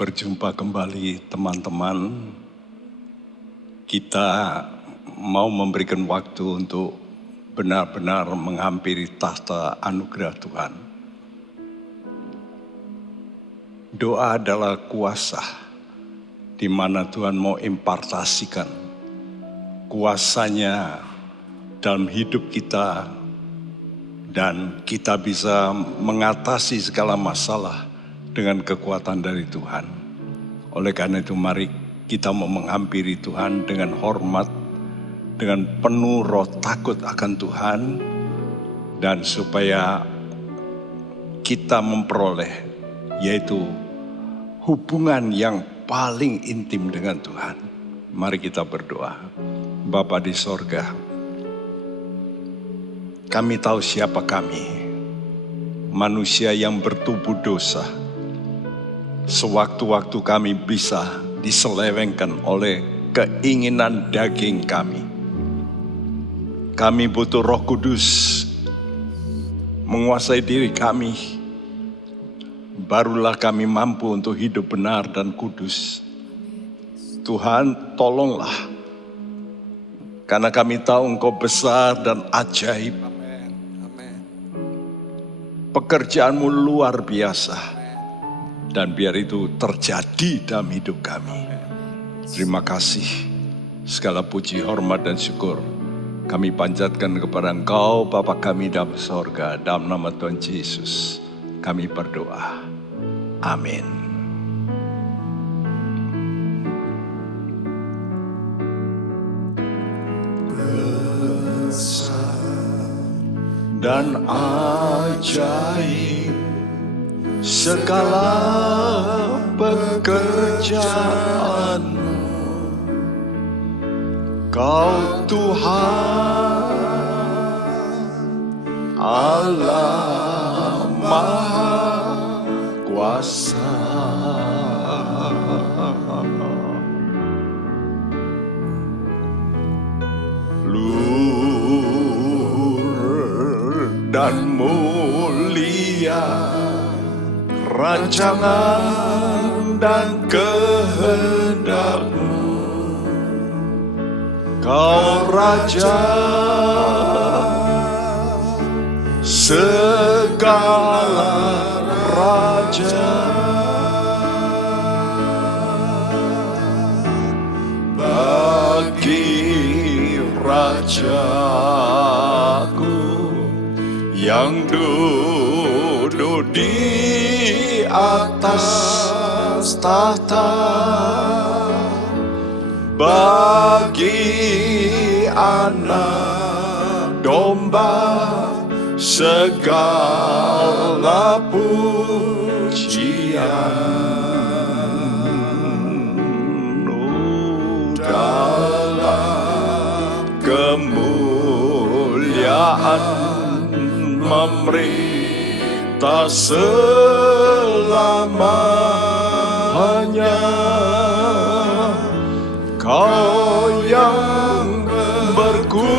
berjumpa kembali teman-teman. Kita mau memberikan waktu untuk benar-benar menghampiri tahta anugerah Tuhan. Doa adalah kuasa di mana Tuhan mau impartasikan kuasanya dalam hidup kita dan kita bisa mengatasi segala masalah dengan kekuatan dari Tuhan. Oleh karena itu mari kita mau menghampiri Tuhan dengan hormat, dengan penuh roh takut akan Tuhan, dan supaya kita memperoleh yaitu hubungan yang paling intim dengan Tuhan. Mari kita berdoa. Bapa di sorga, kami tahu siapa kami, manusia yang bertubuh dosa. Sewaktu-waktu kami bisa diselewengkan oleh keinginan daging kami. Kami butuh Roh Kudus menguasai diri kami. Barulah kami mampu untuk hidup benar dan kudus. Tuhan, tolonglah. Karena kami tahu Engkau besar dan ajaib. Pekerjaanmu luar biasa. Dan biar itu terjadi dalam hidup kami. Terima kasih. Segala puji, hormat, dan syukur kami panjatkan kepada Engkau, Bapa kami dalam sorga. Dalam nama Tuhan Yesus kami berdoa. Amin. Besar dan ajaib segala pekerjaan-Mu, Kau Tuhan Allah Maha Kuasa. Luhur dan mulia rancangan dan kehendak-Mu, Kau Raja segala raja. Bagi Rajaku yang duduk di atas tahta, bagi anak domba segala pujian. Dalam kemuliaan memerintah selamanya, Kau yang berkuasa,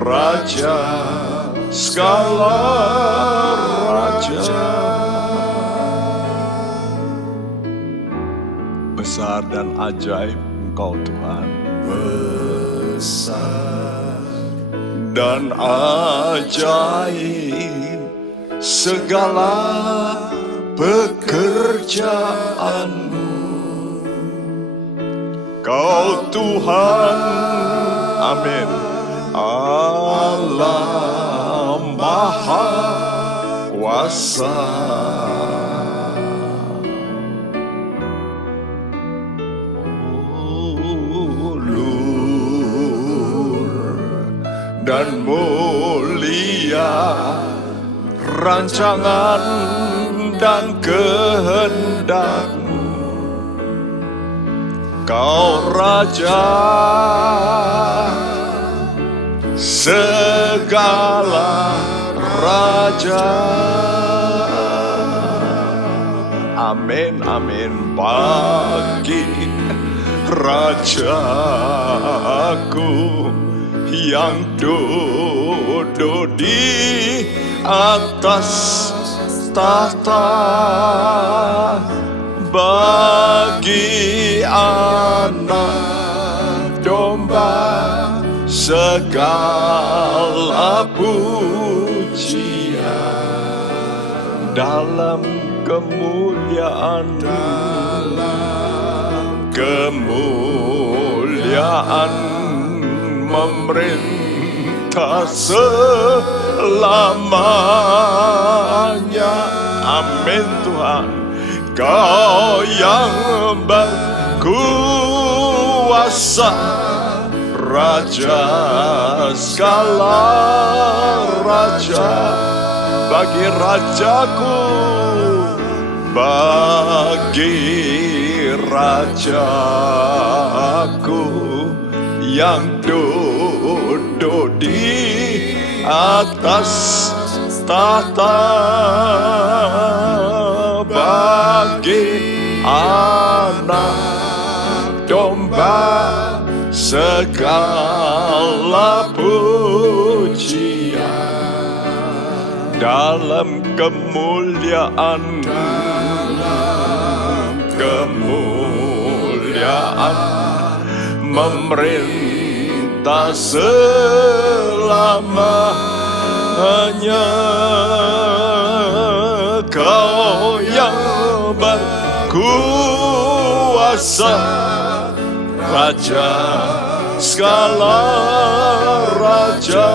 Raja segala raja. Besar dan ajaib Engkau Tuhan. Besar dan ajaib segala pekerjaan-Mu, Kau Tuhan, amin, Allah Maha Kuasa. Dan mulia rancangan dan kehendak-Mu, Kau Raja segala raja. Amin, amin. Bagi Rajaku yang duduk di atas tahta bagi anak domba, segala pujian dalam kemuliaan, kemuliaan memerintah selamanya. Amin Tuhan. Kau yang berkuasa, Raja segala raja, bagi rajaku, bagi rajaku yang duduk di atas tahta, bagi anak domba segala pujian dalam kemuliaan, kemuliaan memerintah selamanya. Kau yang berkuasa, Raja segala raja,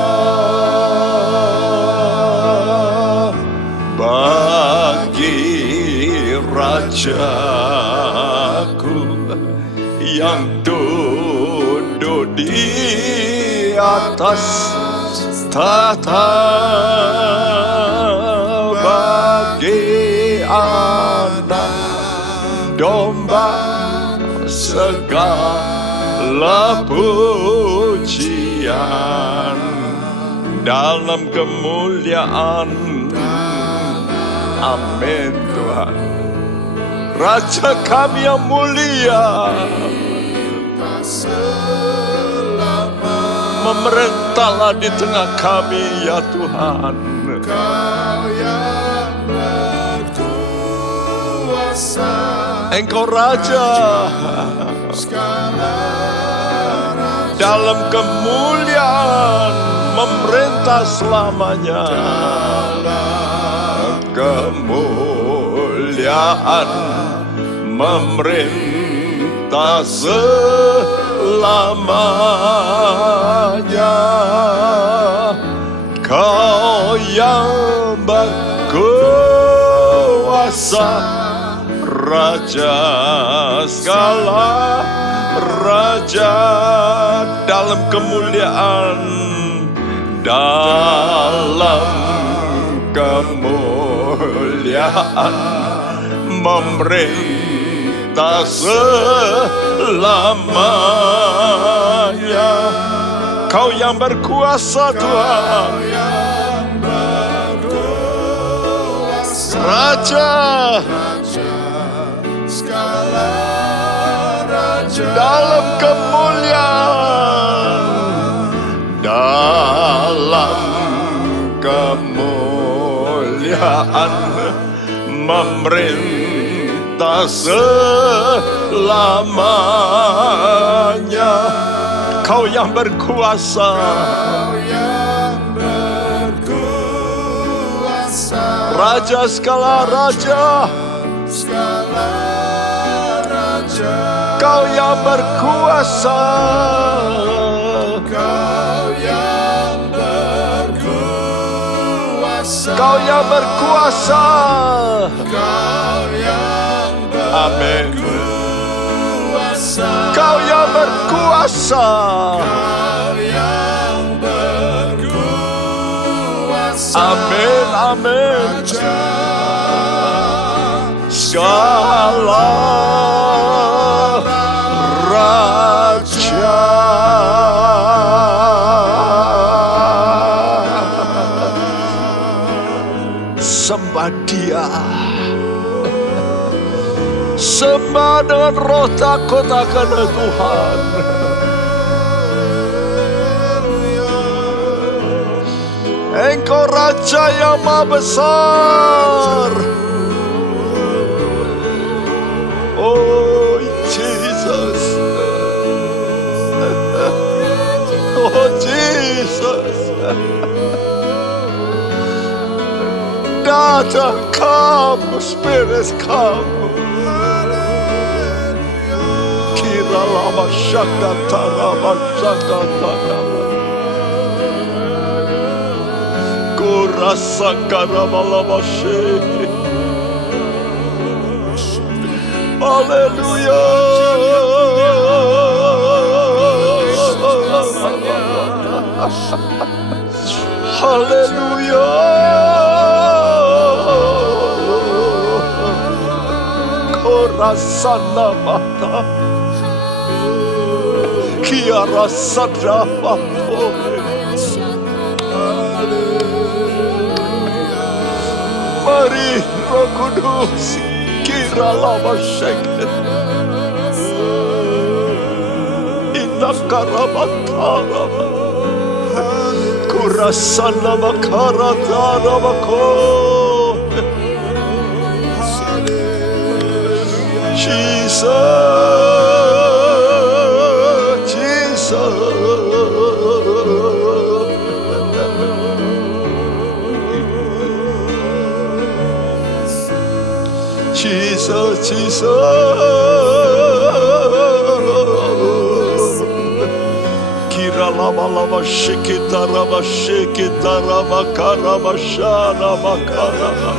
bagi rajaku yang duduk di atas tahta, bagi anak domba segala pujian dalam kemuliaan. Amin Tuhan. Raja kami yang mulia, memerintahlah di tengah kami ya Tuhan. Engkau Raja dalam kemuliaan memerintah selamanya. Kemuliaan memerintah selamanya. Kau yang berkuasa, Raja segala raja dalam kemuliaan, dalam kemuliaan memerintah selamanya. Kau yang berkuasa Tuhan, Raja dalam kemuliaan, dalam kemuliaan memerintah selamanya. Kau yang berkuasa, Raja segala raja, Kau yang berkuasa, Kau yang berkuasa. Amin. Kau yang berkuasa, amin, amin. Segala raja, sembah Dia, sembah dengan roh takut akan Tuhan. Engkau Raja yang Maha Besar. Oh Jesus. Oh Jesus. Datang kamu, Spirit kamu. Kira lama syakata lama syakata lama. Kurasa karama lama syekh. Haleluya. Haleluya. Korasana mata. Kiara sadrapato. Mari Roh Kudus. Kira lama syeket. Inna karabatara. Kurasana makaratara mako. Jesus, Jesus, Jesus. Kira lama lama shikita rama karama shana makarama.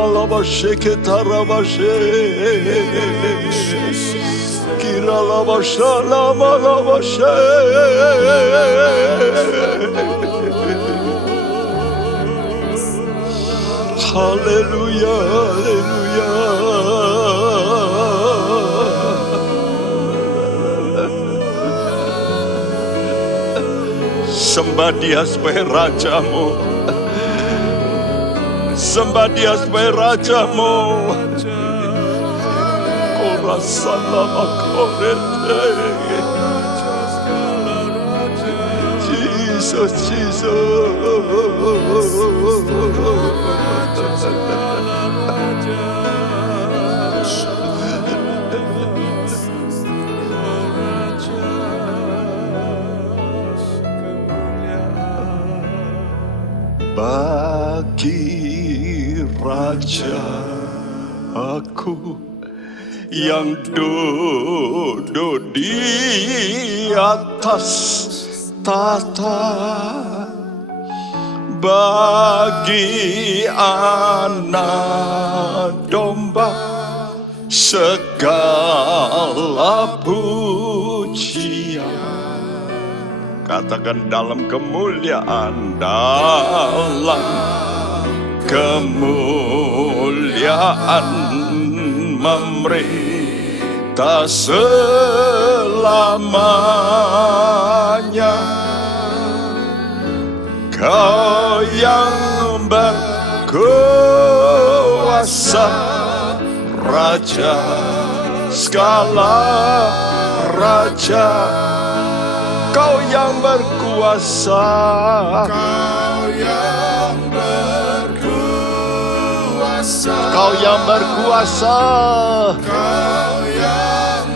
Lama sheketa rama she. Kira lama shalama lama she. Hallelujah, hallelujah. Sembah Dia sebagai Rajamu. Sembah Dia sebagai Rajamu. Korasana makorete. Jesus, Jesus. Bagi Raja aku yang duduk di atas tata, bagi anak domba segala pujian. Katakan dalam kemuliaan, dalam kemuliaan memerintah selamanya. Kau yang berkuasa, Raja segala raja. Kau yang berkuasa, Kau yang berkuasa, Kau yang berkuasa, Kau yang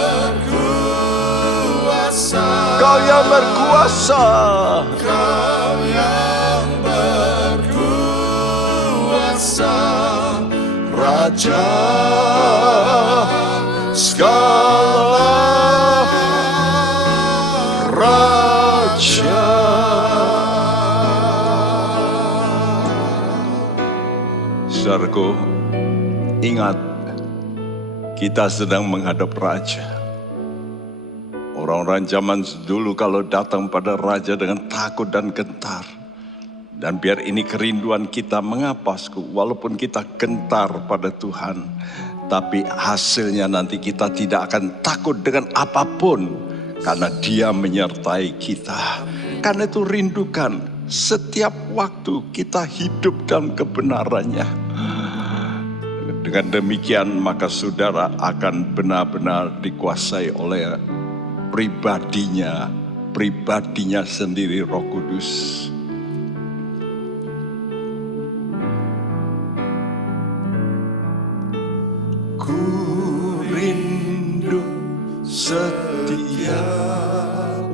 berkuasa, Kau yang berkuasa, Kau yang berkuasa, Raja segala raja. Saudaraku, ingat, kita sedang menghadap raja. Orang-orang zaman dulu kalau datang pada raja dengan takut dan gentar. Dan biar ini kerinduan kita, mengapa walaupun kita gentar pada Tuhan, tapi hasilnya nanti kita tidak akan takut dengan apapun, karena Dia menyertai kita. Karena itu rindukan setiap waktu kita hidup dalam kebenarannya. Dengan demikian maka saudara akan benar-benar dikuasai oleh pribadinya sendiri, Roh Kudus. Ku rindu setiap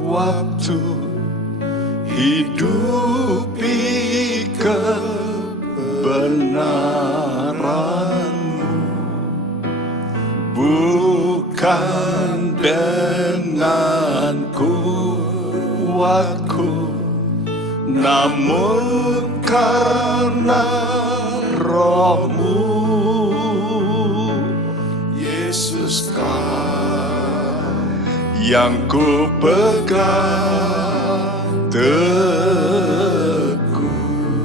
waktu hidupi kebenaran-Mu, bukan dengan kuatku, namun karena Roh-Mu, Yesus Kau yang ku pegang teguh.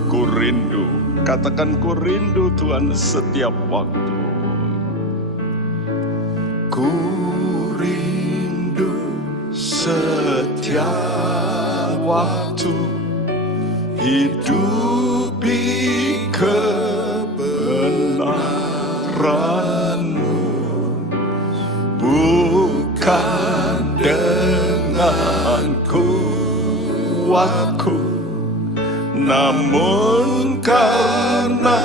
Ku rindu, katakan ku rindu Tuhan setiap waktu. Ku rindu setiap waktu hidupi kebenaran-Mu, bukan dengan kuatku, namun karena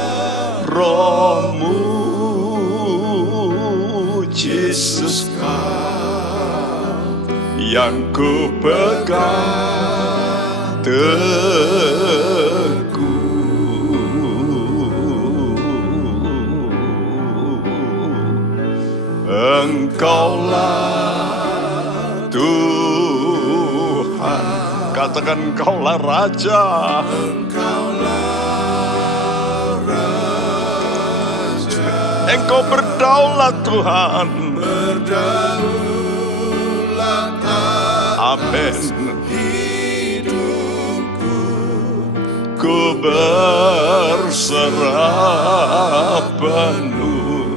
Roh-Mu, Yesus Kau yang ku pegang teguh. Engkaulah Tuhan, katakan Engkaulah Raja. Engkaulah Raja. Engkau berdaulat Tuhan. Berdaulat atas hidupku. Ku berserah penuh.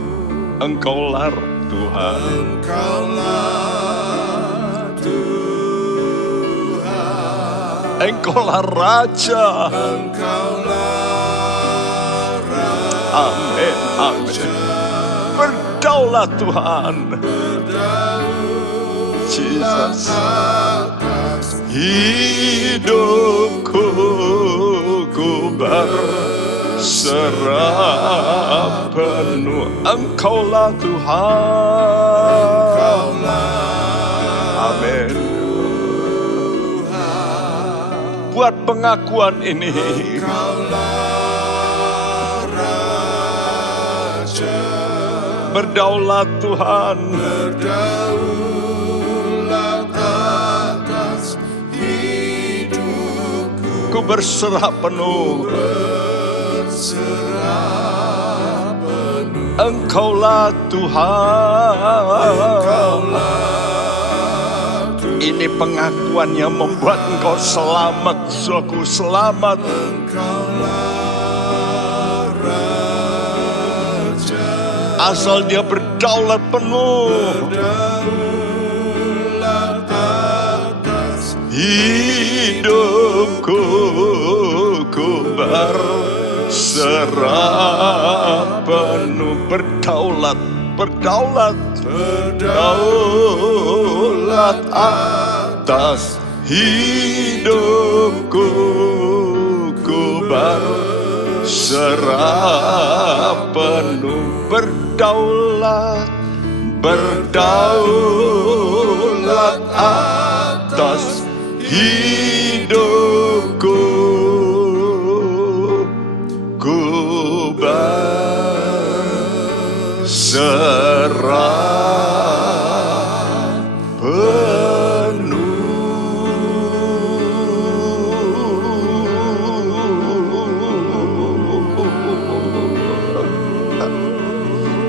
Engkaulah Tuhan. Engkaulah Tuhan. Engkaulah Raja. Engkaulah Raja. Amin, amin. Berdaulat Tuhan. Yesus. Hidupku ku berserah penuh. Engkaulah Tuhan. Amin. Buat pengakuan ini. Berdaulat Tuhan. Berdaulat atas hidupku. Ku berserah penuh. Berserah penuh. Engkaulah Tuhan. Engkaulah Tuhan. Ini pengakuan yang membuat engkau selamat. Aku selamat. Engkaulah asal dia berdaulat penuh. Berdaulat atas hidupku, ku berserah penuh. Berdaulat, berdaulat, berdaulat atas hidupku, ku berserah penuh. Berdaulat, berdaulat atas hidupku, ku berserah penuh.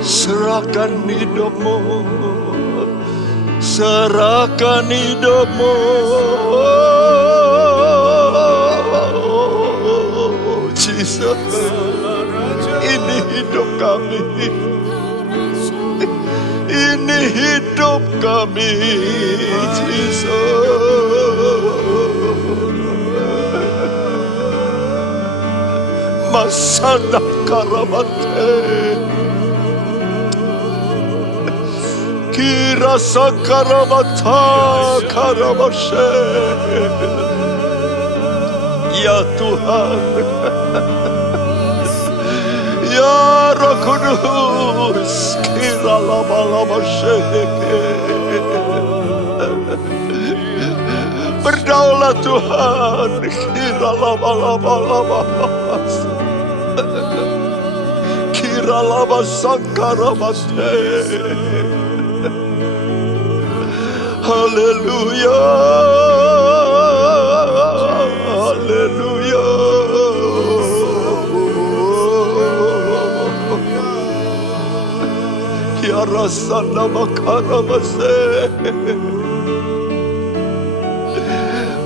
Serahkan hidupmu, serahkan hidupmu, Jesus. Ini hidup kami, ini hidup kami, Jesus. Masana karamate. Kirasa karamata karamashe. Ya Tuhan, ya Roh Kudus, kira lama-lama syeke. Berdaulat Tuhan, kira lama-lama. Kira lama sangkaramate. Haleluya, haleluya. Ya rasana makaramase.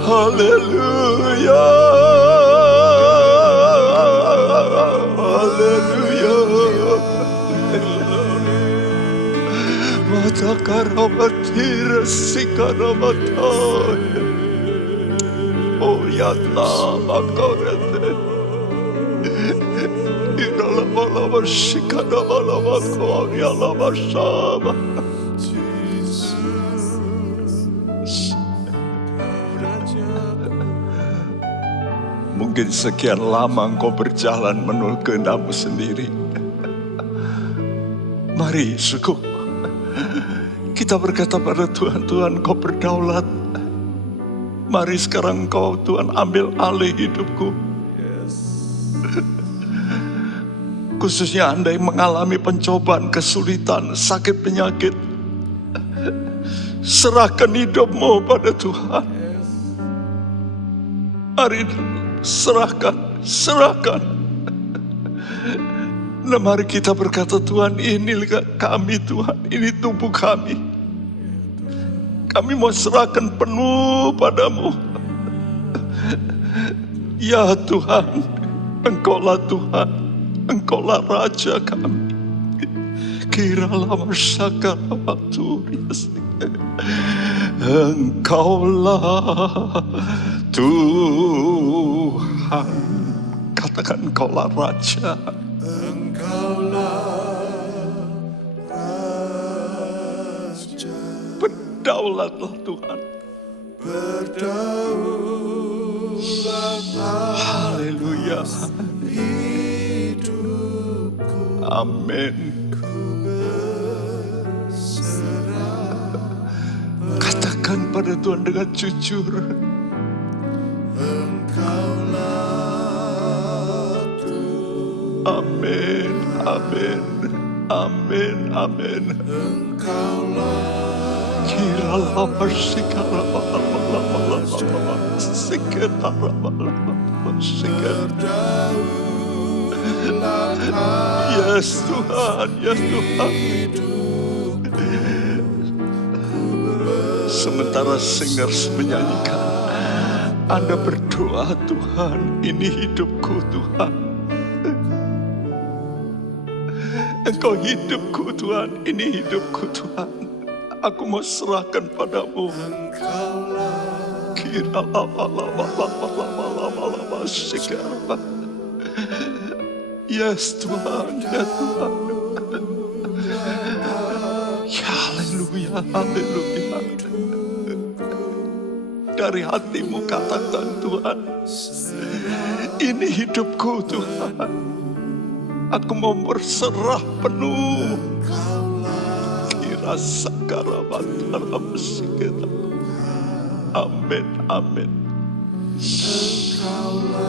Haleluya, haleluya. Mata karamatira sikaramataya. Oh ya Allah, korete. Ira lama-lama sikaramalama koria lama sama. Mungkin sekian lama engkau berjalan menurut kehendak-Mu sendiri. Mari suku, kita berkata pada Tuhan, Tuhan Engkau berdaulat. Mari sekarang Engkau Tuhan ambil alih hidupku. Khususnya Anda yang mengalami pencobaan, kesulitan, sakit, penyakit. Serahkan hidupmu pada Tuhan. Mari serahkan. Nah, mari kita berkata, Tuhan, ini kami Tuhan, ini tubuh kami. Kami mau serahkan penuh padamu. Ya Tuhan, Engkaulah Tuhan, Engkaulah Raja kami. Kiralah masyarakat Turias. Engkaulah Tuhan. Katakan Engkaulah Raja. Berdaulatlah Tuhan. Haleluya. Amin. Katakan pada Tuhan dengan jujur. Amin, amin, amin, amin. Kiralah bersikara Yes Tuhan, yes Tuhan. Sementara singers menyanyikan, Anda berdoa, Tuhan, ini hidupku Tuhan. Engkau hidupku Tuhan, ini hidupku Tuhan. Aku mau serahkan padamu. Kira lama sekarang. Yes Tuhan, ya Tuhan. Ya haleluya, haleluya. Dari hatimu katakan, Tuhan, ini hidupku Tuhan. Aku mau berserah penuh. Amin, amin.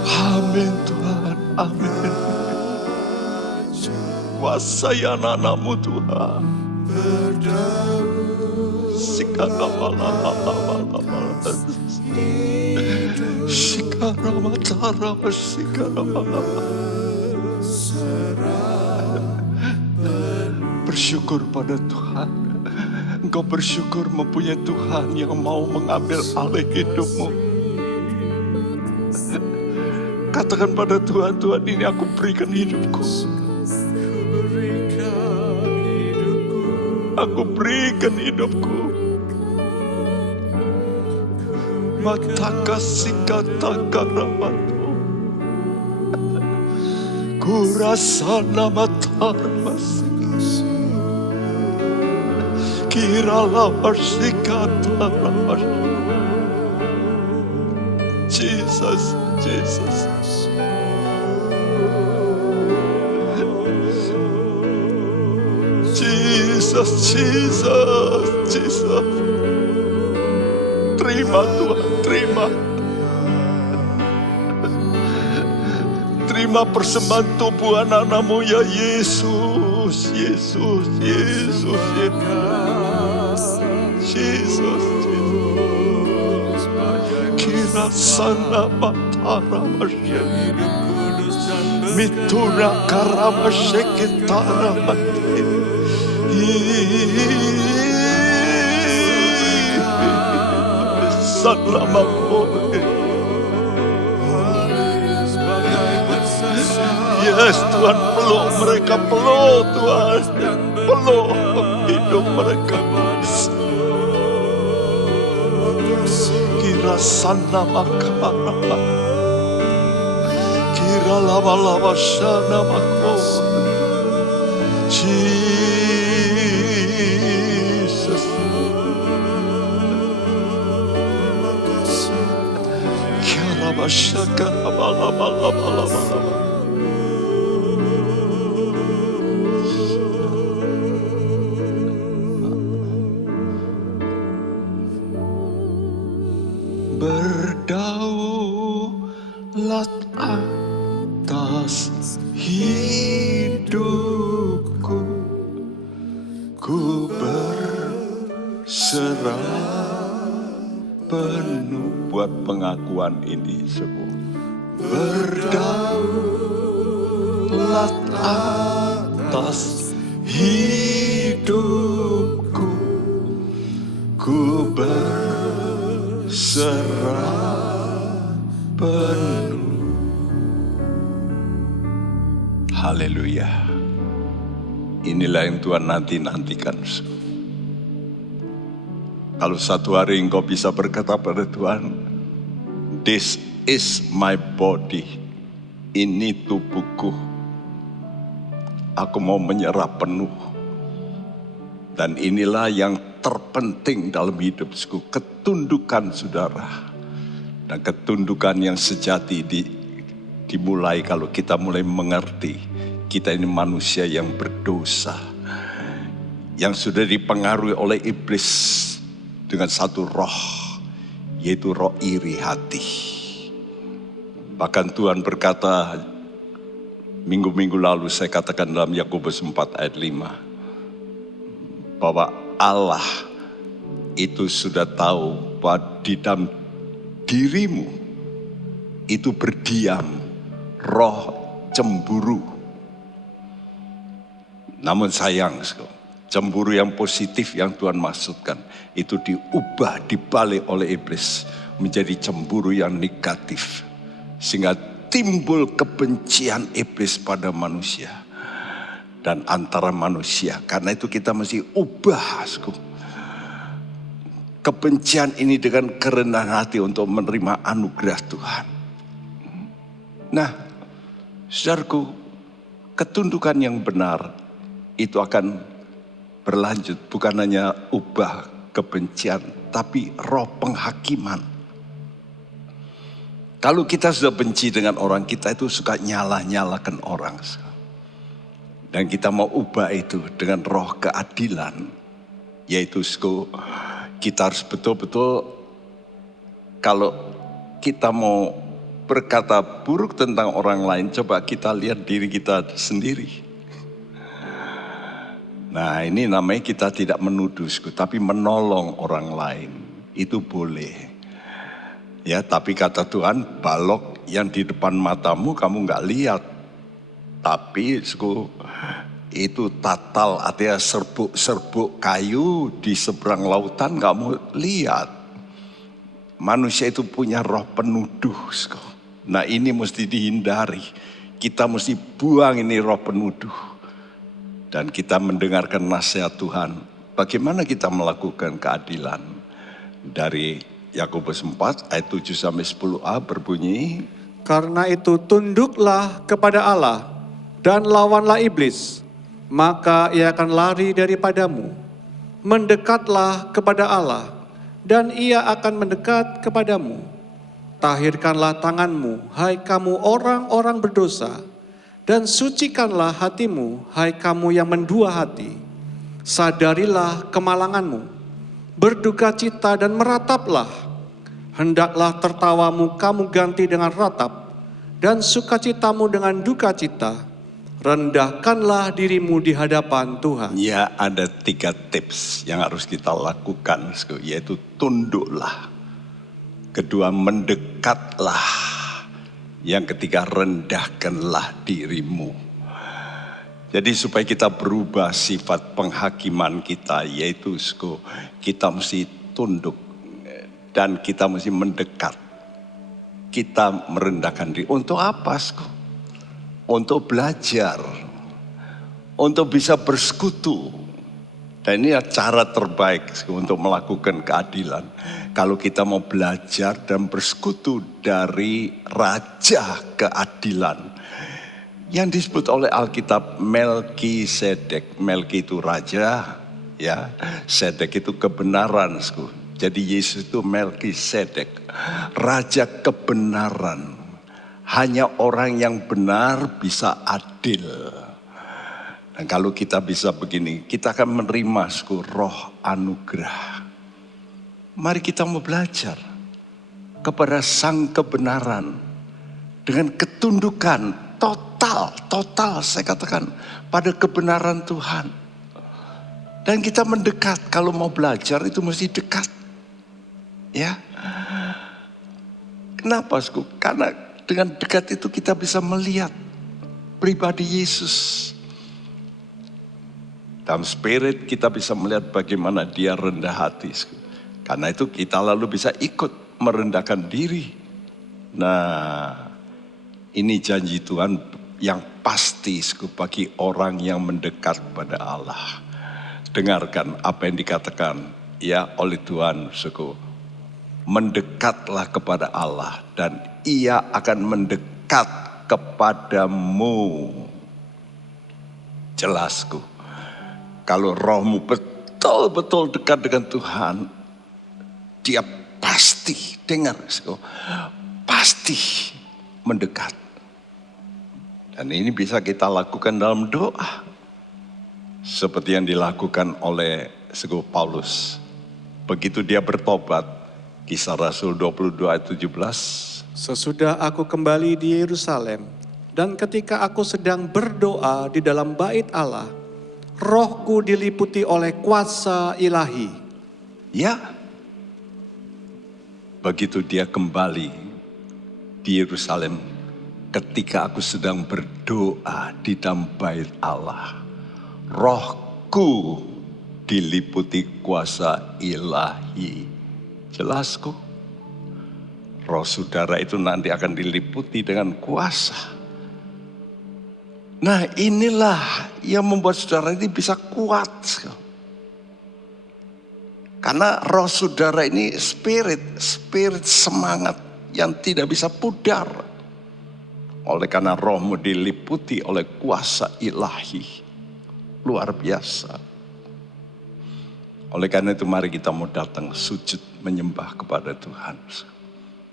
Amin Tuhan, amin. Kuasai anak-anakmu Tuhan. Bersyukur pada Tuhan. Engkau bersyukur mempunyai Tuhan yang mau mengambil alih hidupmu. Katakan pada Tuhan, Tuhan, ini aku berikan hidupku. Aku berikan hidupku. Mata kasih kata karamatu. Kurasa nama tarmas. Kirala marsikata ramas. Jesus, Jesus. Jesus, Jesus, Jesus. Terima Tuhan, terima. Terima persembahan tubuh anak-anak-Mu ya Yesus, Yesus, Yesus, Yesus, Yesus. Kira sana matara masyarakat, mitura karama sekitara mati. Selamat. Yes Tuhan, peluk mereka, peluk Tuhan, peluk hidup mereka. Kira sana makarama, kira lama-lama sana makro. Jesus, kira masyaka lama-lama. Berdaulat atas hidupku, ku berserah penuh. Buat pengakuan ini semua. Berdaulat atas hidupku, ku serah penuh. Haleluya. Inilah yang Tuhan nantikan. Kalau satu hari engkau bisa berkata pada Tuhan, this is my body. Ini tubuhku. Aku mau menyerah penuh. Dan inilah yang terpenting dalam hidupku, ketundukan saudara. Dan ketundukan yang sejati dimulai kalau kita mulai mengerti kita ini manusia yang berdosa, yang sudah dipengaruhi oleh iblis dengan satu roh, yaitu roh iri hati. Bahkan Tuhan berkata, minggu-minggu lalu saya katakan dalam Yakobus 4 ayat 5, bahwa Allah itu sudah tahu bahwa di dalam dirimu itu berdiam roh cemburu. Namun sayang, cemburu yang positif yang Tuhan maksudkan itu diubah, dibalik oleh iblis menjadi cemburu yang negatif. Sehingga timbul kebencian iblis pada manusia dan antara manusia. Karena itu kita mesti ubah kebencian ini dengan kerendahan hati untuk menerima anugerah Tuhan. Nah, saudaraku, ketundukan yang benar itu akan berlanjut, bukan hanya ubah kebencian, tapi roh penghakiman. Kalau kita sudah benci dengan orang, kita itu suka nyala-nyalakan orang. Dan kita mau ubah itu dengan roh keadilan. Yaitu kita harus betul-betul, kalau kita mau berkata buruk tentang orang lain, coba kita lihat diri kita sendiri. Nah, ini namanya kita tidak menuduh, tapi menolong orang lain. Itu boleh. Ya, tapi kata Tuhan, balok yang di depan matamu kamu nggak lihat. Tapi itu tatal, artinya serbuk kayu di seberang lautan kamu lihat. Manusia itu punya roh penuduh. Nah, ini mesti dihindari. Kita mesti buang ini roh penuduh. Dan kita mendengarkan nasihat Tuhan. Bagaimana kita melakukan keadilan? Dari Yakobus 4 ayat 7-10a berbunyi, karena itu tunduklah kepada Allah dan lawanlah iblis, maka ia akan lari daripadamu. Mendekatlah kepada Allah, dan ia akan mendekat kepadamu. Tahirkanlah tanganmu, hai kamu orang-orang berdosa, dan sucikanlah hatimu, hai kamu yang mendua hati. Sadarilah kemalanganmu, berdukacita dan merataplah. Hendaklah tertawamu kamu ganti dengan ratap, dan sukacitamu dengan dukacita. Rendahkanlah dirimu di hadapan Tuhan. Ya, ada 3 tips yang harus kita lakukan, yaitu tunduklah. Kedua, mendekatlah. Yang ketiga, rendahkanlah dirimu. Jadi supaya kita berubah sifat penghakiman kita, yaitu kita mesti tunduk dan kita mesti mendekat. Kita merendahkan diri. Untuk apa? Untuk belajar, untuk bisa bersekutu. Dan ini cara terbaik untuk melakukan keadilan. Kalau kita mau belajar dan bersekutu dari Raja Keadilan, yang disebut oleh Alkitab Melkisedek. Melki itu raja, ya. Sedek itu kebenaran. Jadi Yesus itu Melkisedek, raja kebenaran. Hanya orang yang benar bisa adil. Dan kalau kita bisa begini, kita akan menerima roh anugerah. Mari kita mau belajar kepada Sang kebenaran dengan ketundukan total saya katakan pada kebenaran Tuhan. Dan kita mendekat, kalau mau belajar itu mesti dekat. Ya. Kenapa? Karena dengan dekat itu kita bisa melihat pribadi Yesus. Dalam spirit kita bisa melihat bagaimana dia rendah hati. Karena itu kita lalu bisa ikut merendahkan diri. Nah, ini janji Tuhan yang pasti bagi orang yang mendekat pada Allah. Dengarkan apa yang dikatakan ya oleh Tuhan, mendekatlah kepada Allah dan Ia akan mendekat kepadamu. Jelasku, kalau rohmu betul-betul dekat dengan Tuhan, dia pasti, dengar, pasti mendekat. Dan ini bisa kita lakukan dalam doa. Seperti yang dilakukan oleh Paulus. Begitu dia bertobat, Kisah Rasul 22 ayat 17. Sesudah aku kembali di Yerusalem, dan ketika aku sedang berdoa di dalam bait Allah, rohku diliputi oleh kuasa ilahi. Ya, begitu dia kembali di Yerusalem, ketika aku sedang berdoa di dalam bait Allah, rohku diliputi kuasa ilahi. Jelasku? Roh saudara itu nanti akan diliputi dengan kuasa. Nah, inilah yang membuat saudara ini bisa kuat. Karena roh saudara ini spirit semangat yang tidak bisa pudar. Oleh karena rohmu diliputi oleh kuasa ilahi. Luar biasa. Oleh karena itu mari kita mau datang sujud menyembah kepada Tuhan.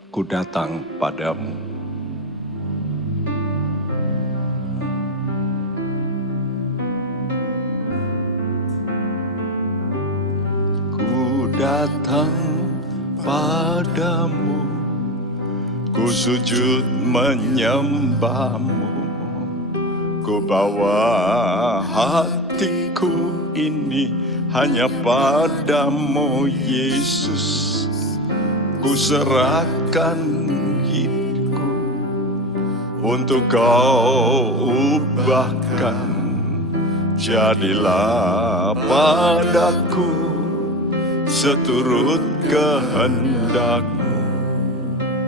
Ku datang padamu. Ku datang padamu, ku sujud menyembahmu, ku bawa hatiku ini hanya padamu Yesus. Ku serahkan hidupku untuk Kau ubahkan. Jadilah padaku seturut kehendak-Mu.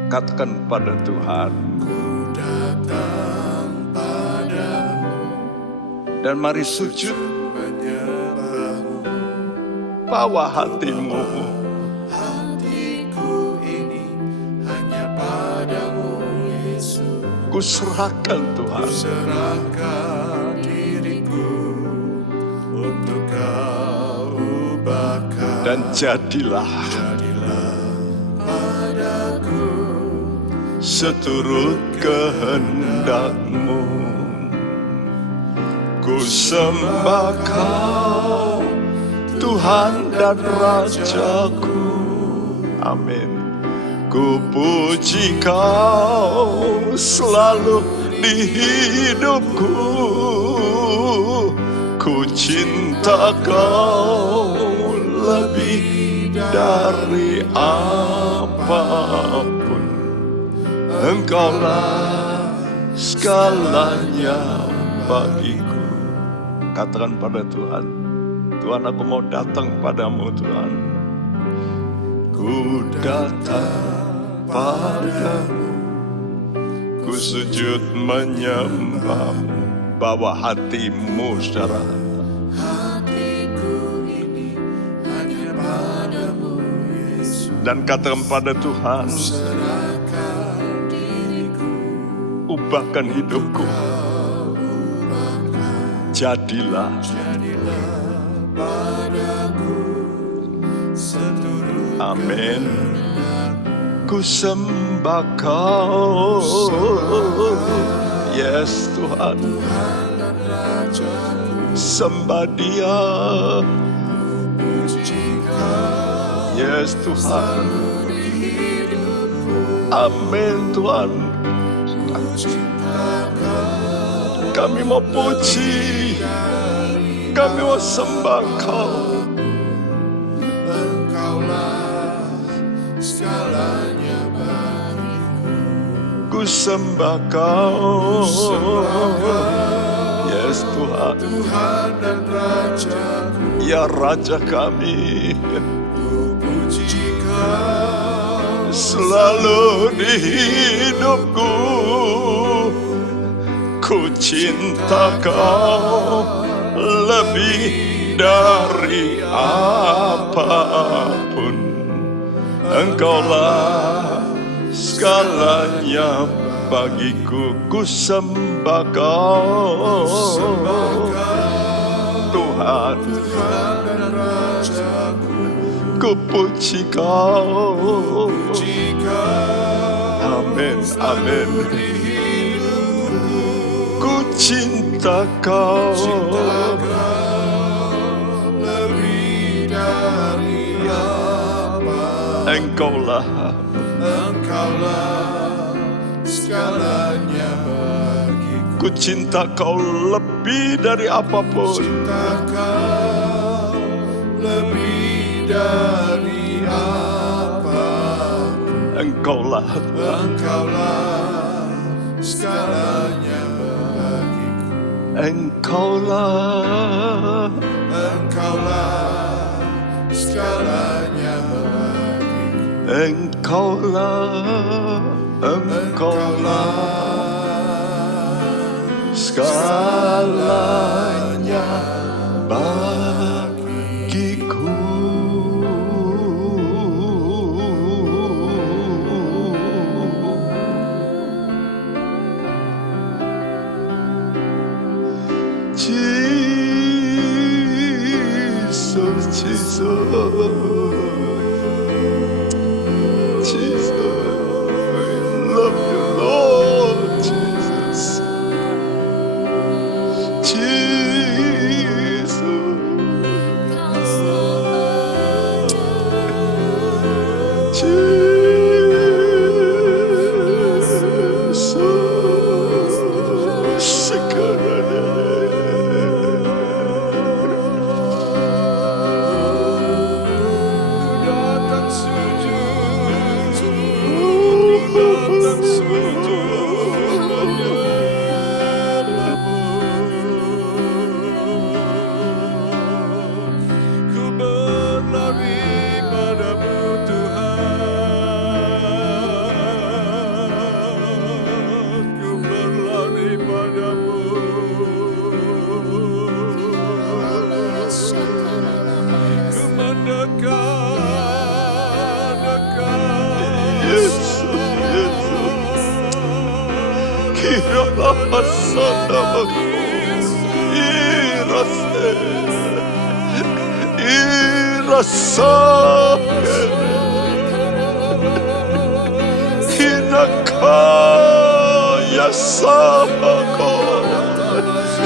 Katakan pada Tuhan, ku datang padamu. Dan mari sujud menyembah-Mu. Bawa hatimu. Hatiku ini hanya padamu Yesus. Ku serahkan Tuhan. Serahkan diriku untuk Kau ubahkan. Dan jadilah Padaku seturut kehendak-Mu. Ku sembah Kau, Tuhan dan Rajaku. Amin. Ku puji Kau selalu di hidupku. Ku cinta Kau lebih dari apapun. Engkaulah segalanya bagiku. Katakan pada Tuhan, Tuhan, aku mau datang padamu Tuhan. Ku datang padamu, ku sujud menyembahmu. Bawa hatimu saudara. hatiku ini hanya padamu Yesus. Dan katakan pada Tuhan, Serahkan diriku ubahkan hidupku. Jadilah padaku seturut amin. Ku sembah Kau. Yes Tuhan. Sembah Dia. Yes Tuhan. Amin Tuhan. Kami mau puji, kami mau sembah Kau. Engkaulah segalanya bagiku. Ku sembah Kau. Yes Tuhan. Tuhan dan Rajaku, Ya Raja kami, ku puji Kau selalu di hidupku. Ku cinta Kau lebih dari apapun. Engkaulah segalanya bagiku. Ku sembah Kau Tuhan. dan Rajaku. Ku puji Kau. Jika Amin, amin. Ku cinta Kau lebih dari apa, Engkaulah Engkaulah segalanya bagiku. ku cinta Kau lebih dari apapun. Cinta Kau lebih dari apa, Engkaulah Engkaulah segalanya bagiku. Engkaulah Engkaulah segalanya bagiku. Engkaulah segalanya bagiku. Jesus, Jesus, I love you, Lord Jesus. Jesus, Ku berlari padamu Tuhan, ku berlari padamu. Ku mendekat, Yesus, Yesus. Hinakaya sabako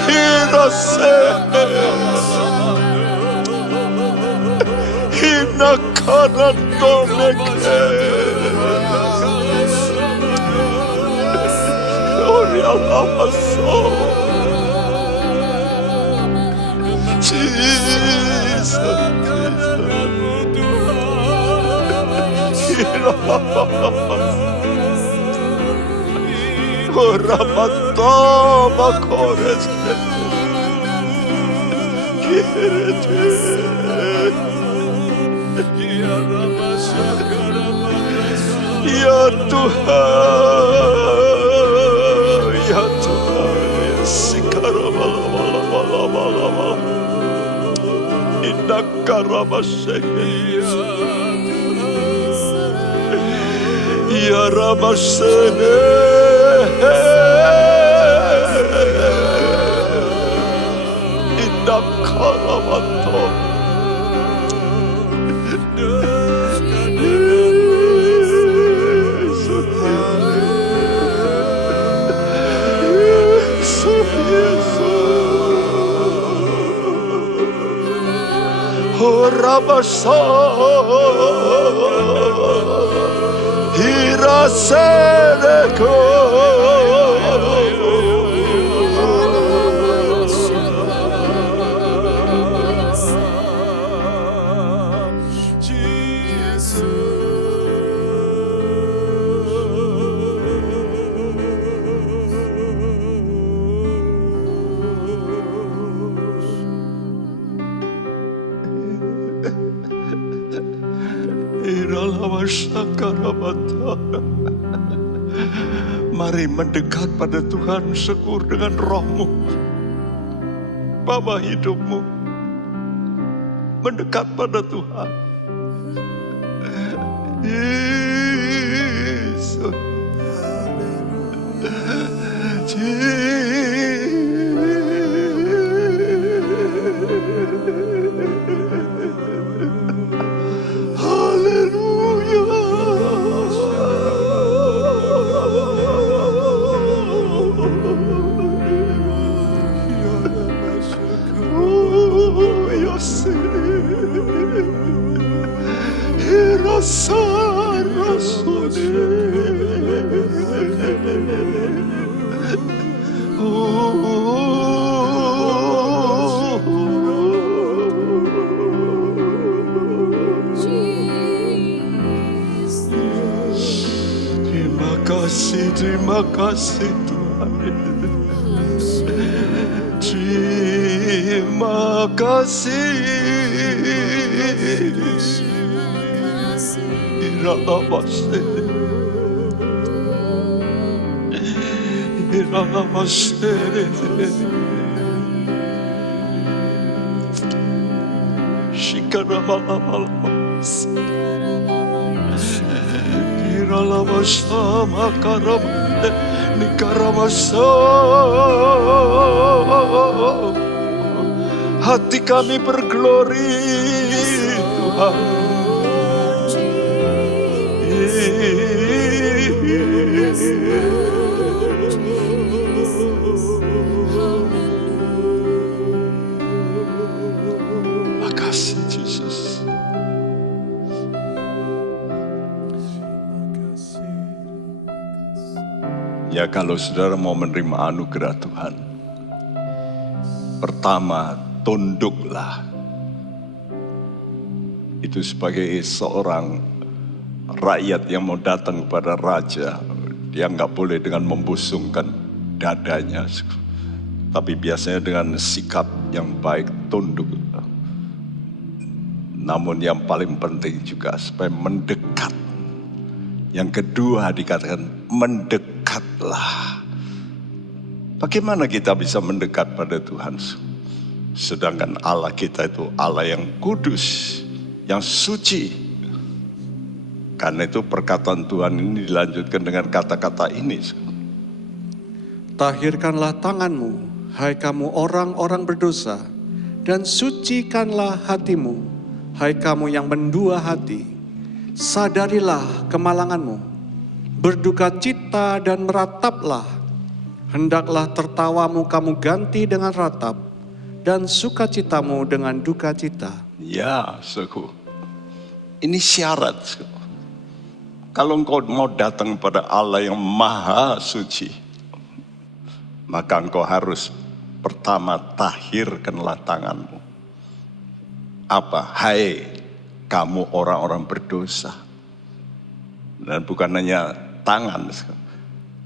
hirase hinakana domeke gloria lamaso Jesus Ramatama kores kirete ya Tuhan ya Tuhan sikarabala inakaramaseke ya Ramasene inakaramato Rabasa Hiraseneko Mari mendekat pada Tuhan, syukur dengan rohmu, bawa hidupmu mendekat pada Tuhan. Yesus, terima kasih Tuhan. Terima kasih. Hati kami berglori Tuhan. Makasih Yesus. Ya, kalau saudara mau menerima anugerah Tuhan, pertama tunduklah. Itu sebagai seorang rakyat yang mau datang kepada raja, dia nggak boleh dengan membusungkan dadanya, tapi biasanya dengan sikap yang baik, tunduk. Namun yang paling penting juga supaya mendekat. Yang kedua dikatakan mendekatlah. Bagaimana kita bisa mendekat pada Tuhan? Sedangkan Allah kita itu Allah yang kudus, yang suci. Karena itu perkataan Tuhan ini dilanjutkan dengan kata-kata ini. Tahirkanlah tanganmu, hai kamu orang-orang berdosa, dan sucikanlah hatimu, hai kamu yang mendua hati. Sadarilah kemalanganmu, berduka cita dan merataplah. Hendaklah tertawamu kamu ganti dengan ratap, dan sukacitamu dengan duka cita. Ya, saudaraku. Ini syarat, saudaraku. Kalau engkau mau datang pada Allah yang maha suci, maka engkau harus pertama tahirkanlah tanganmu. Apa? Hai kamu orang-orang berdosa. Dan bukan hanya tangan.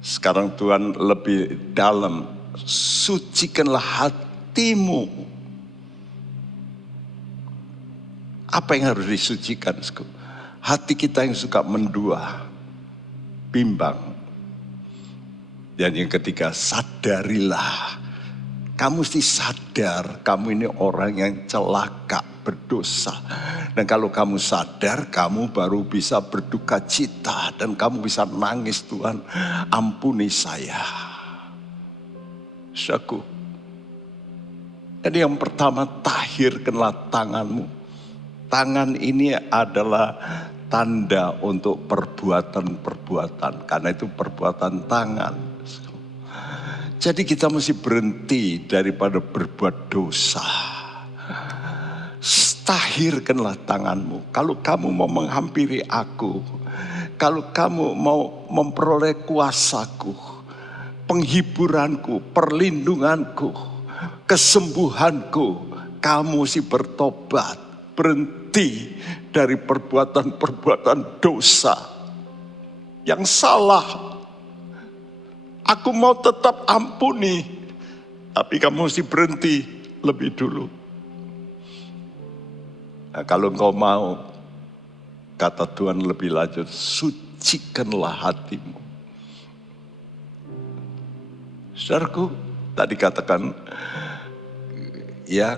Sekarang Tuhan lebih dalam. Sucikanlah hatimu. Apa yang harus disucikan? Hati kita yang suka mendua, bimbang. Dan yang ketiga, sadarilah. Kamu mesti sadar, kamu ini orang yang celaka, berdosa. Dan kalau kamu sadar, kamu baru bisa berduka cita. Dan kamu bisa nangis, Tuhan, ampuni saya. Saudaraku. Jadi yang pertama, tahirkanlah tanganmu. Tangan ini adalah tanda untuk perbuatan-perbuatan. Karena itu perbuatan tangan. Jadi kita mesti berhenti daripada berbuat dosa. Tahirkanlah tanganmu. Kalau kamu mau menghampiri aku, kalau kamu mau memperoleh kuasaku, penghiburanku, perlindunganku, kesembuhanku, kamu mesti bertobat, berhenti dari perbuatan-perbuatan dosa yang salah. Aku mau tetap ampuni, tapi kamu mesti berhenti lebih dulu. Nah, kalau engkau mau, kata Tuhan lebih lanjut, sucikanlah hatimu. Saudaraku, tadi katakan, ya,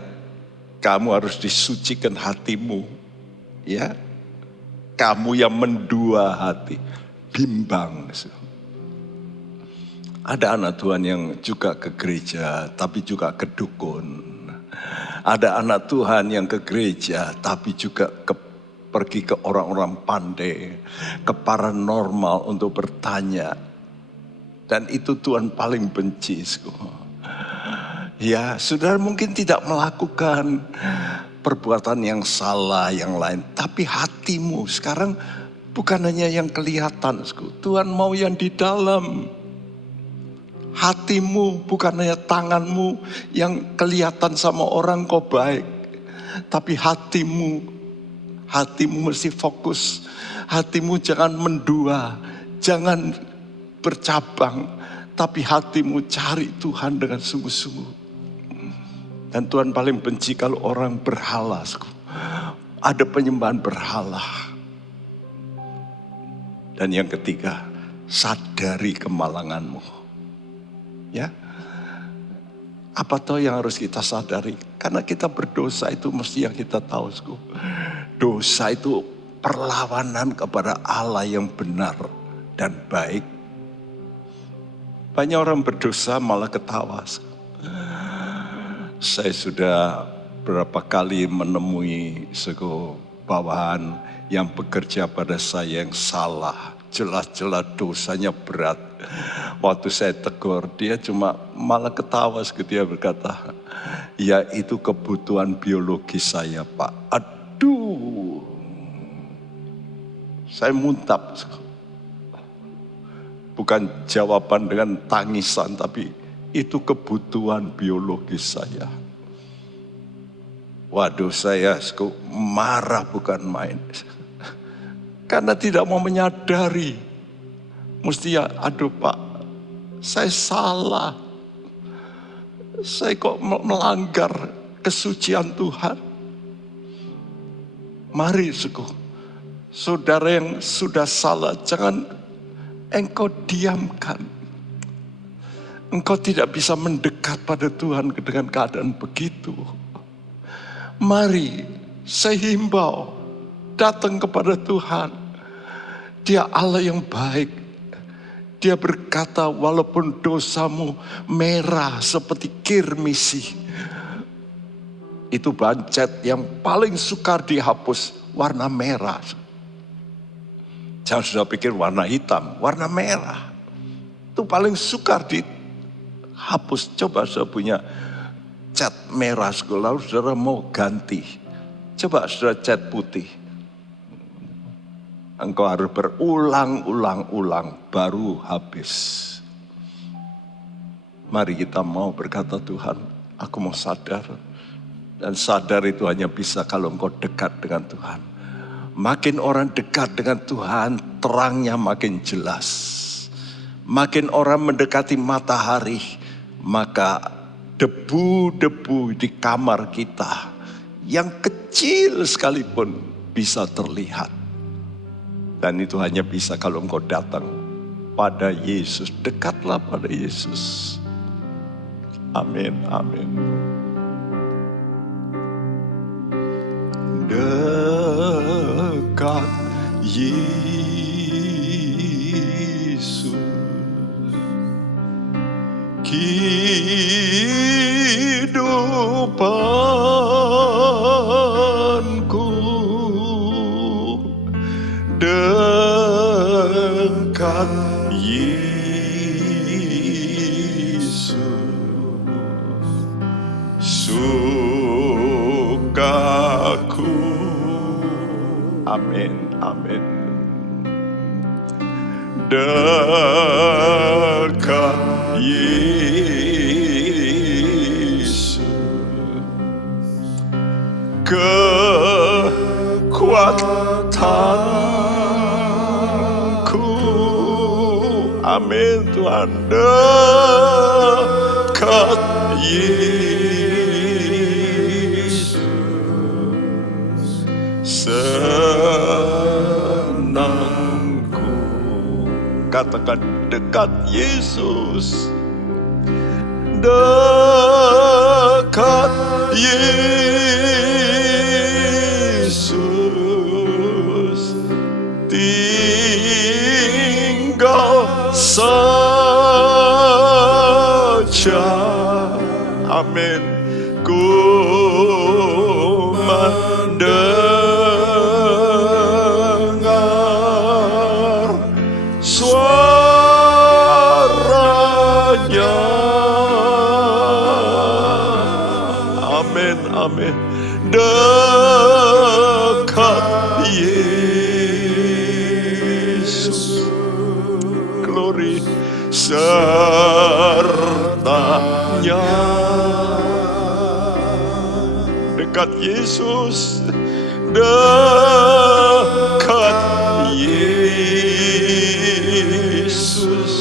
kamu harus disucikan hatimu. Ya, kamu yang mendua hati, bimbang. Ada anak Tuhan yang juga ke gereja, tapi juga ke dukun. Ada anak Tuhan yang ke gereja, tapi juga pergi ke orang-orang pandai, ke paranormal untuk bertanya. Dan itu Tuhan paling benci. Ya, saudara mungkin tidak melakukan perbuatan yang salah yang lain, tapi hatimu sekarang bukan hanya yang kelihatan. Tuhan mau yang di dalam. Hatimu bukan hanya tanganmu yang kelihatan sama orang kau baik. Tapi hatimu mesti fokus. Hatimu jangan mendua, jangan bercabang. Tapi hatimu cari Tuhan dengan sungguh-sungguh. Dan Tuhan paling benci kalau orang berhala. Ada penyembahan berhala. Dan yang ketiga, sadari kemalanganmu. Ya, apa toh yang harus kita sadari? Karena kita berdosa itu mesti yang kita tahu. Dosa itu perlawanan kepada Allah yang benar dan baik. Banyak orang berdosa malah ketawa. Saya sudah berapa kali menemui bawahan yang bekerja pada saya yang salah. Jelas-jelas dosanya berat. Waktu saya tegur, dia cuma malah ketawa. Dia berkata, ya itu kebutuhan biologi saya, Pak. Aduh, saya muntap. Bukan jawaban dengan tangisan, tapi itu kebutuhan biologi saya. Waduh, saya marah bukan main. Karena tidak mau menyadari. Mesti ya, aduh Pak, saya salah. Saya kok melanggar kesucian Tuhan. Mari saudara yang sudah salah, jangan engkau diamkan. Engkau tidak bisa mendekat pada Tuhan dengan keadaan begitu. Mari, saya himbau, datang kepada Tuhan. Dia Allah yang baik. Dia berkata, walaupun dosamu merah seperti kirmisi, itu bancet yang paling sukar dihapus, warna merah. Jangan sudah pikir warna hitam, warna merah. Itu paling sukar dihapus. Coba saudara punya cat merah, lalu saudara mau ganti. Coba saudara cat putih. Engkau harus berulang-ulang baru habis. Mari kita mau berkata, Tuhan, aku mau sadar. Dan sadar itu hanya bisa kalau engkau dekat dengan Tuhan. Makin orang dekat dengan Tuhan, terangnya makin jelas. Makin orang mendekati matahari, maka debu-debu di kamar kita yang kecil sekalipun bisa terlihat. Dan itu hanya bisa kalau engkau datang pada Yesus. Dekatlah pada Yesus. Amin, amin. Dekat Yesus, kehidupanku dekat Yesus, sukaku. Amin, amin. Dekat Yesus, kekuatanku. Amin Tuhan. Dekat Yesus, senangku. Katakan, dekat Yesus. Dekat Yesus, tinggal saja. Amin. Ku mendengar suaranya. Amin, amin. Dekat Yesus, glory, sertanya. Dekat Yesus, dekat Yesus,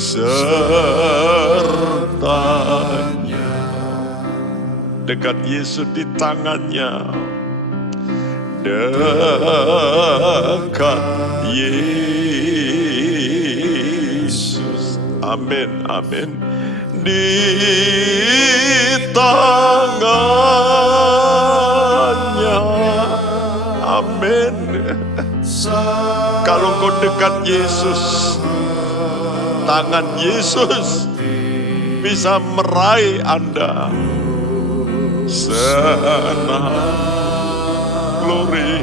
sertanya. Dekat Yesus di tangannya, dekat Yesus. Amin, amin. Di tangannya. Amin. Kalau kau dekat Yesus, tangan Yesus bisa meraih Anda. Senang, glory.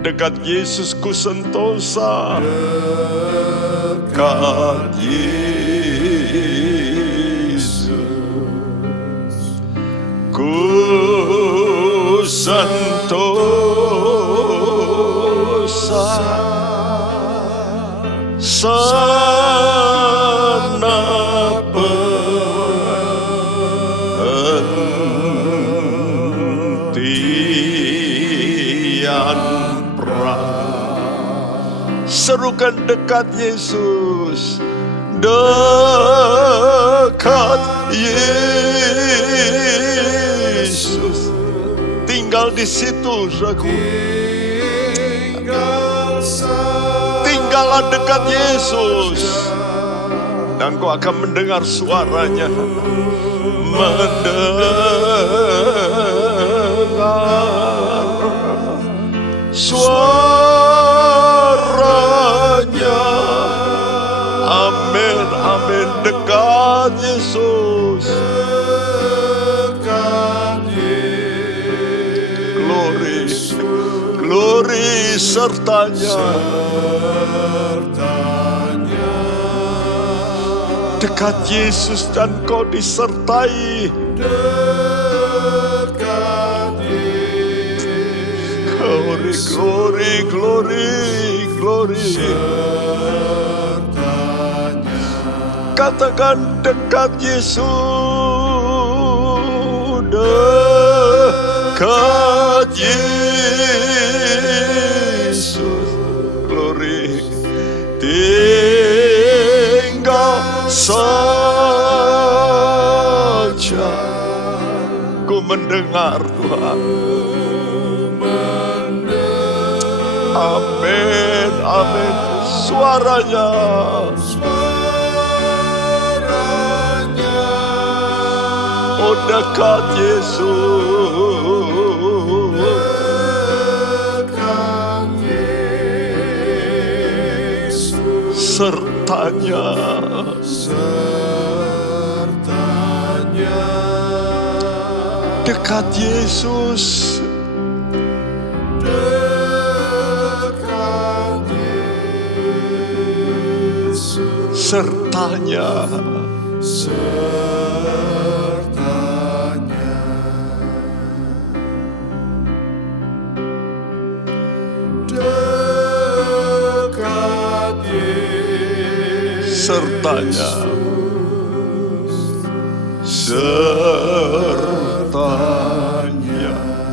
Dekat Yesus ku sentosa. Dekat Yesus ku sentosa. Sana penantian serukan dekat Yesus, dekat Yesus. Tinggal di situ, saudaraku. Tinggallah dekat Yesus, dan kau akan mendengar suaranya. Mendengar suaranya. dekat Yesus. Glory, glory sertanya. Dekat Yesus dan kau disertai. Glory, glory, glory, glory. Katakan dekat Yesus, dekat Yesus. Glory. Tinggal saja ku mendengar Tuhan. Amin, amin. Suaranya. Oh dekat Yesus. Sertanya. Dekat Yesus. Sertanya. Sertanya. Sertanya.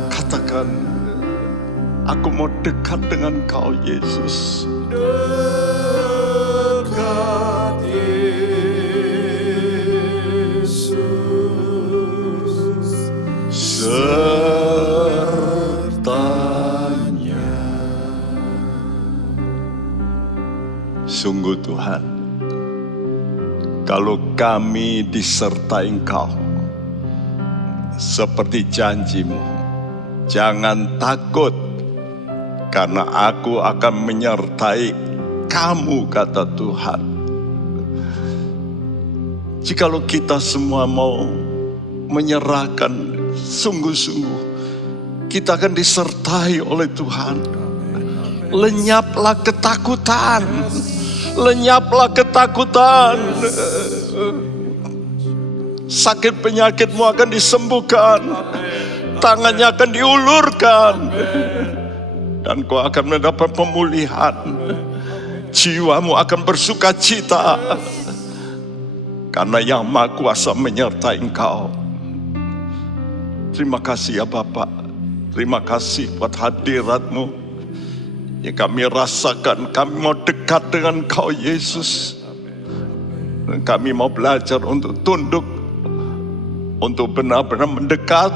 Katakan, aku mau dekat dengan kau Yesus. Dekat Yesus. Sertanya. Sungguh Tuhan, kalau kami disertai Engkau, seperti janji-Mu, jangan takut, karena aku akan menyertai kamu, kata Tuhan. Jikalau kita semua mau menyerahkan sungguh-sungguh, kita akan disertai oleh Tuhan. Lenyaplah ketakutan. Lenyaplah ketakutan. Sakit penyakitmu akan disembuhkan. Tangannya akan diulurkan. Dan kau akan mendapat pemulihan. Jiwamu akan bersuka cita. Karena Yang Maha Kuasa menyertai engkau. Terima kasih ya Bapak. Terima kasih buat hadirat-Mu. Yang kami rasakan, kami mau dekat dengan Kau Yesus. Dan kami mau belajar untuk tunduk, untuk benar-benar mendekat.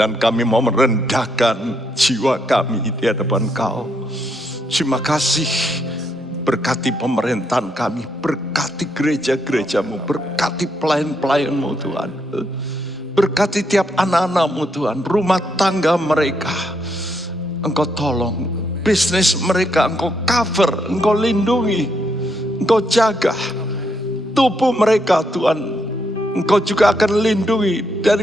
Dan kami mau merendahkan jiwa kami di hadapan Kau. Terima kasih, berkati pemerintahan kami, berkati gereja-gereja-Mu, berkati pelayan-pelayan-Mu Tuhan. Berkati tiap anak-anak-Mu Tuhan, rumah tangga mereka. Engkau tolong, bisnis mereka Engkau cover, Engkau lindungi, Engkau jaga. Tubuh mereka Tuhan, Engkau juga akan lindungi dari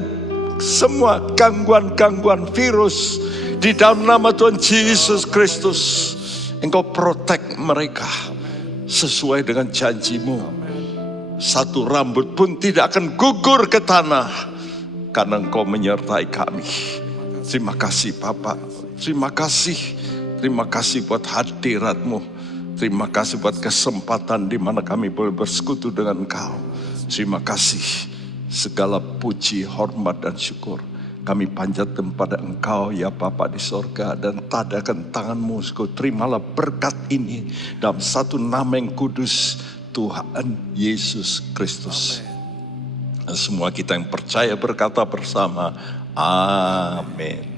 semua gangguan-gangguan virus. Di dalam nama Tuhan Yesus Kristus, Engkau protect mereka sesuai dengan janji-Mu. Satu rambut pun tidak akan gugur ke tanah, karena Engkau menyertai kami. Terima kasih Bapak. Terima kasih buat hadirat-Mu. Terima kasih buat kesempatan di mana kami boleh bersekutu dengan Engkau. Terima kasih. Segala puji, hormat dan syukur kami panjatkan pada Engkau ya Bapa di sorga. Dan tadakan tangan-Mu, terimalah berkat ini dalam satu nama yang kudus, Tuhan Yesus Kristus. Dan semua kita yang percaya berkata bersama, amin.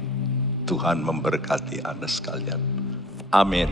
Tuhan memberkati Anda sekalian. Amin.